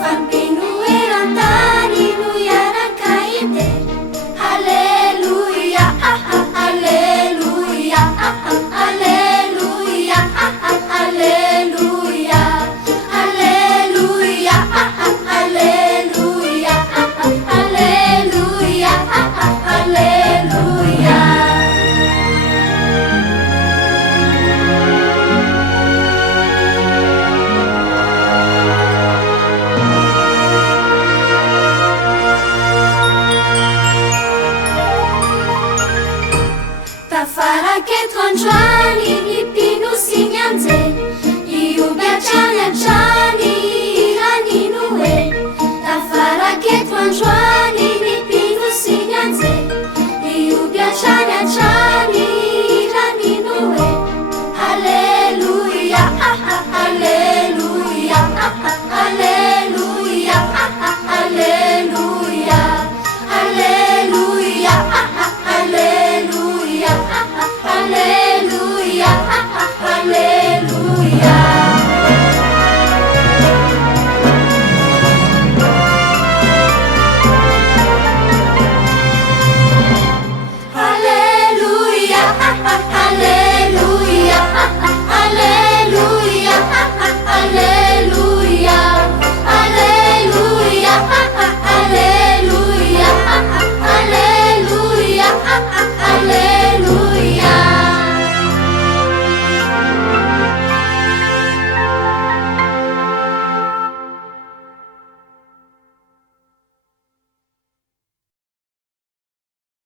fampino erantany no iarakaide alleluia alleluia alleluia alleluia alleluia alleluia alleluia alleluia. Tafaraketo androany ny mpino sy ny anje iomy atrany atrany ranino hoe tafaraketo androany ny mpino sy ny anje iomy atrany atrany ranino hoe alleluia alleluia alleluia alleluia alleluia alleluia alleluia alleluia. Alleluia